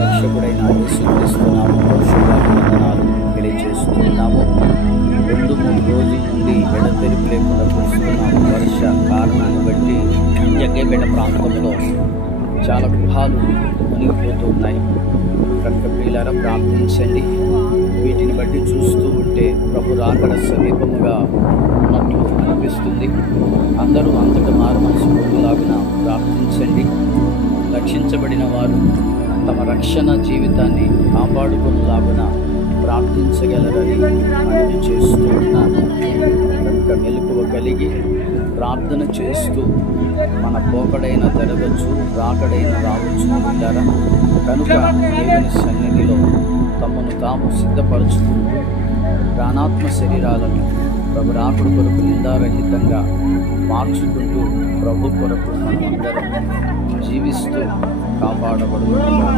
రక్షకుడైన యేసుక్రీస్తు నామములో శుభాభివందనాలు తెలియజేస్తున్నాము. 2-3 రోజుల నుండి ఎడతెరిపి లేకుండా కురుస్తున్న వర్ష కారణాన్ని బట్టి జగ్గేపేట ప్రాంతంలో చాలా గృహాలు మునిగిపోతూ ఉన్నాయి. కనుక ప్రియులారా ప్రార్థించండి. వీటిని బట్టి చూస్తూ ఉంటే ప్రభు రాకడ సమీపముగా ఉన్నట్లు అనిపిస్తుంది. అందరూ అంతటా మారు మనసు పొందులాగున ప్రార్థించండి. రక్షించబడిన వారు తమ రక్షణ జీవితాన్ని కాపాడుకునేలాగున ప్రార్థించగలరని మనవి చేస్తూ ఉన్నాను. కనుక మెలకువ కలిగి ప్రార్థన చేస్తూ మన పోకడైన జరగచ్చు, రాకడైన రావచ్చు అంటారా. కనుక దేవుని సన్నిధిలో తమను తాము సిద్ధపరచుకుంటూ ప్రాణాత్మ శరీరాలను ప్రభు రాకుడు కొరకు నిందారహితంగా మార్చుకుంటూ ప్రభు కొరకు మనమందరం జీవిస్తూ కాపాడబడుతున్నాం.